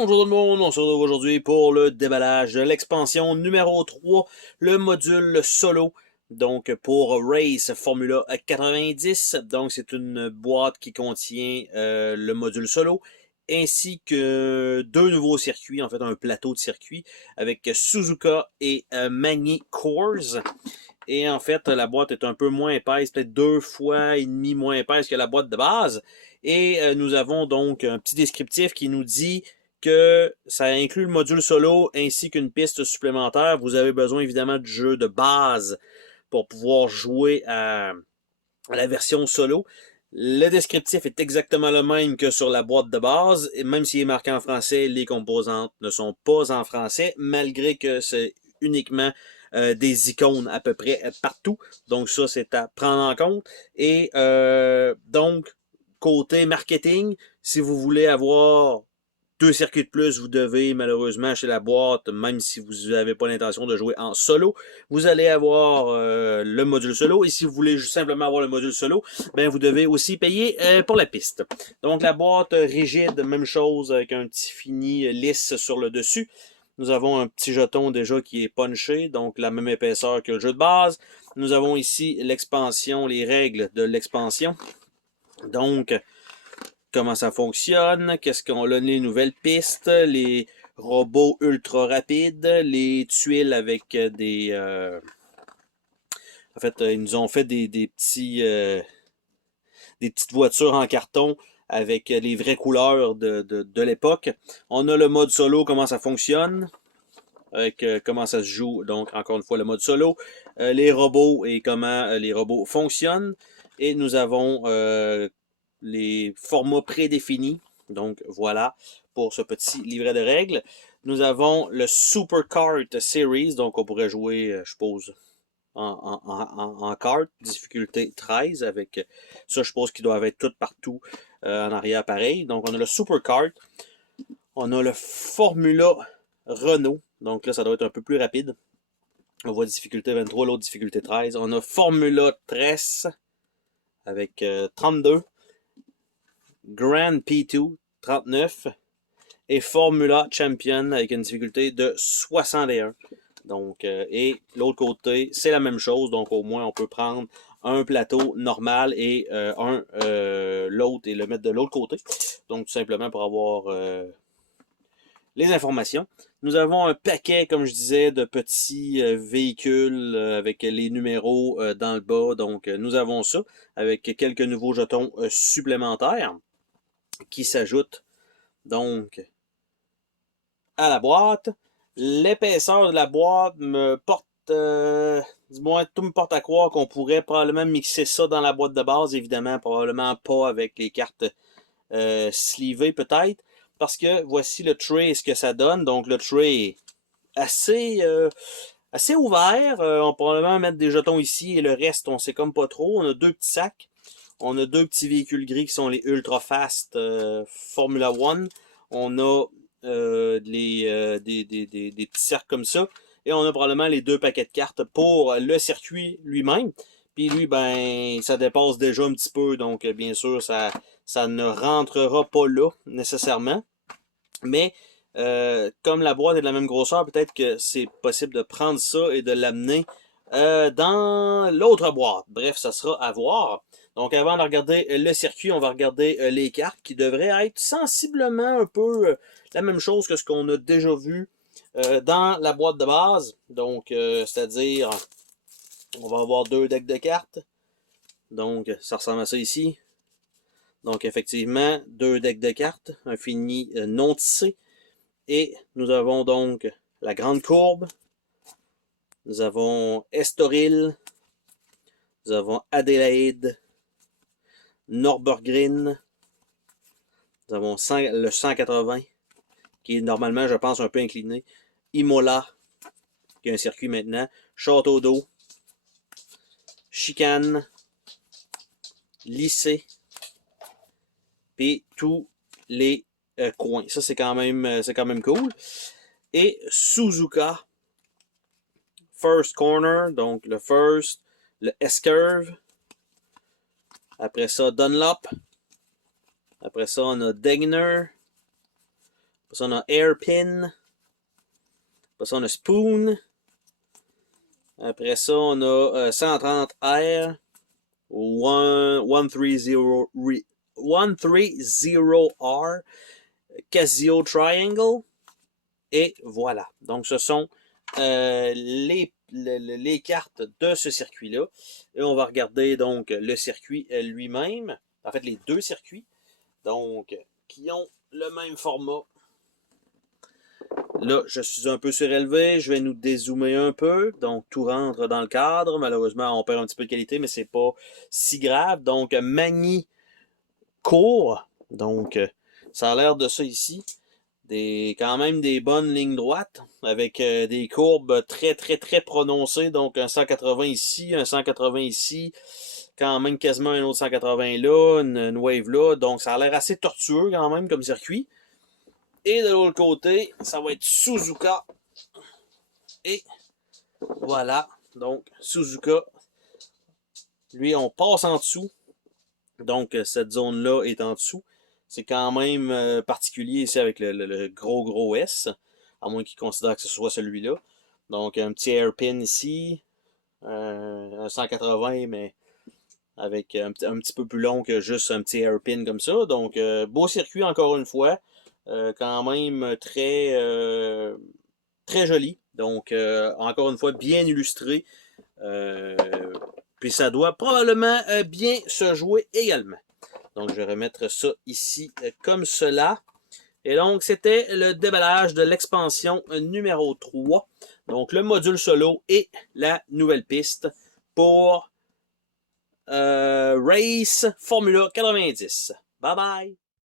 Bonjour tout le monde, on se retrouve aujourd'hui pour le déballage de l'expansion numéro 3, le module solo, donc pour Race Formula 90. Donc c'est une boîte qui contient le module solo, ainsi que deux nouveaux circuits, en fait un plateau de circuits, avec Suzuka et Magny Course. Et en fait, la boîte est un peu moins épaisse, peut-être 2 fois et demi moins épaisse que la boîte de base. Et nous avons donc un petit descriptif qui nous dit que ça inclut le module solo ainsi qu'une piste supplémentaire. Vous avez besoin évidemment du jeu de base pour pouvoir jouer à la version solo. Le descriptif est exactement le même que sur la boîte de base, et même s'il est marqué en français, les composantes ne sont pas en français, malgré que c'est uniquement des icônes à peu près partout. Donc ça, c'est à prendre en compte. Et donc, côté marketing, si vous voulez avoir deux circuits de plus, vous devez malheureusement acheter la boîte, même si vous n'avez pas l'intention de jouer en solo. Vous allez avoir le module solo, et si vous voulez simplement avoir le module solo, ben vous devez aussi payer pour la piste. Donc la boîte rigide, même chose, avec un petit fini lisse sur le dessus. Nous avons un petit jeton déjà qui est punché, donc la même épaisseur que le jeu de base. Nous avons ici l'expansion, les règles de l'expansion. Donc, comment ça fonctionne, qu'est-ce qu'on a, les nouvelles pistes, les robots ultra rapides, les tuiles avec des... en fait, ils nous ont fait des petits... des petites voitures en carton avec les vraies couleurs de l'époque. On a le mode solo, comment ça fonctionne, avec comment ça se joue, donc encore une fois le mode solo, les robots et comment les robots fonctionnent. Et nous avons les formats prédéfinis. Donc voilà pour ce petit livret de règles. Nous avons le Super Kart Series, donc on pourrait jouer, je suppose, en kart, difficulté 13, avec ça, je suppose qu'ils doivent être tous partout en arrière pareil. Donc on a le Super Kart, on a le Formula Renault, donc là ça doit être un peu plus rapide. On voit difficulté 23, l'autre difficulté 13. On a Formula 13 avec 32. Grand P2, 39. Et Formula Champion avec une difficulté de 61. Donc, et l'autre côté, c'est la même chose. Donc, au moins, on peut prendre un plateau normal et l'autre et le mettre de l'autre côté. Donc, tout simplement pour avoir les informations. Nous avons un paquet, comme je disais, de petits véhicules avec les numéros dans le bas. Donc, nous avons ça avec quelques nouveaux jetons supplémentaires qui s'ajoutent donc à la boîte. L'épaisseur de la boîte me porte, du moins tout me porte à croire qu'on pourrait probablement mixer ça dans la boîte de base, évidemment, probablement pas avec les cartes sleevées peut-être, parce que voici le tray, ce que ça donne. Donc le tray est assez ouvert. On peut probablement mettre des jetons ici et le reste, on sait comme pas trop. On a deux petits sacs. On a deux petits véhicules gris qui sont les Ultra Fast Formula One. On a des petits cercles comme ça. Et on a probablement les deux paquets de cartes pour le circuit lui-même. Puis lui, ben, ça dépasse déjà un petit peu. Donc, bien sûr, ça ne rentrera pas là, nécessairement. Mais, comme la boîte est de la même grosseur, peut-être que c'est possible de prendre ça et de l'amener dans l'autre boîte. Bref, ça sera à voir. Donc, avant de regarder le circuit, on va regarder les cartes qui devraient être sensiblement un peu la même chose que ce qu'on a déjà vu dans la boîte de base. Donc, c'est-à-dire, on va avoir deux decks de cartes. Donc, ça ressemble à ça ici. Donc, effectivement, deux decks de cartes, un fini non tissé. Et nous avons donc la grande courbe. Nous avons Estoril. Nous avons Adélaïde. Nürburgring. Nous avons le 180, qui est normalement, je pense, un peu incliné. Imola, qui est un circuit maintenant. Château d'eau. Chicane. Lycée. Puis tous les coins. Ça, c'est quand même cool. Et Suzuka. First Corner, donc le First. Le S-Curve. Après ça, Dunlop. Après ça, on a Degner. Après ça, on a Hairpin. Après ça, on a Spoon. Après ça, on a 130R. 130R. Casio Triangle. Et voilà. Donc, ce sont les cartes de ce circuit-là. Et on va regarder donc le circuit lui-même. En fait, les deux circuits. Donc, qui ont le même format. Là, je suis un peu surélevé. Je vais nous dézoomer un peu. Donc, tout rentre dans le cadre. Malheureusement, on perd un petit peu de qualité, mais c'est pas si grave. Donc, Magny court. Donc, ça a l'air de ça ici. Quand même des bonnes lignes droites avec des courbes très très très prononcées, donc un 180 ici, un 180 ici, quand même quasiment un autre 180 là, une wave là, donc ça a l'air assez tortueux quand même comme circuit. Et de l'autre côté, ça va être Suzuka. Et voilà, donc Suzuka, lui on passe en dessous, donc cette zone là est en dessous. C'est quand même particulier ici avec le gros S, à moins qu'il considère que ce soit celui-là. Donc un petit hairpin ici, un 180, mais avec un petit peu plus long que juste un petit hairpin comme ça. Donc beau circuit encore une fois, quand même très joli. Donc encore une fois bien illustré. Puis ça doit probablement bien se jouer également. Donc, je vais remettre ça ici comme cela. Et donc, c'était le déballage de l'expansion numéro 3. Donc, le module solo et la nouvelle piste pour Race Formula 90. Bye bye!